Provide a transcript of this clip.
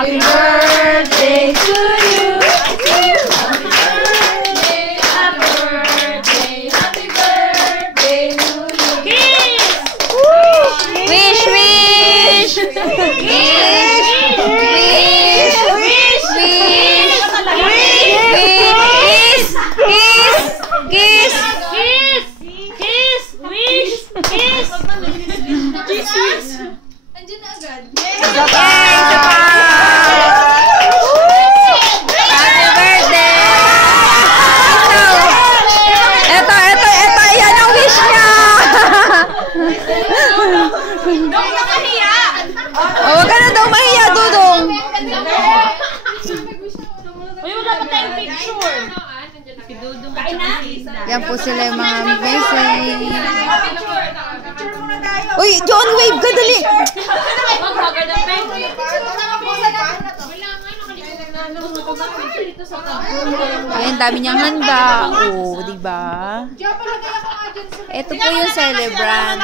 Happy birthday to you. Wish, wish! Wish! Kiss! Kiss! Wish! Kiss! Kiss! Andiyan na agad. Isa pa! Isa pa! Happy birthday! Ito, yan ang wish niya! Dong, nakahiya! Huwag ka na daw mahiya, Dudong! Uy, wala pa tayong picture! Yan po sila yung mga message. Uy, John, wave ka, dali! Ayan, dami niyang handa. Oh, diba? Ito po yung celebrant.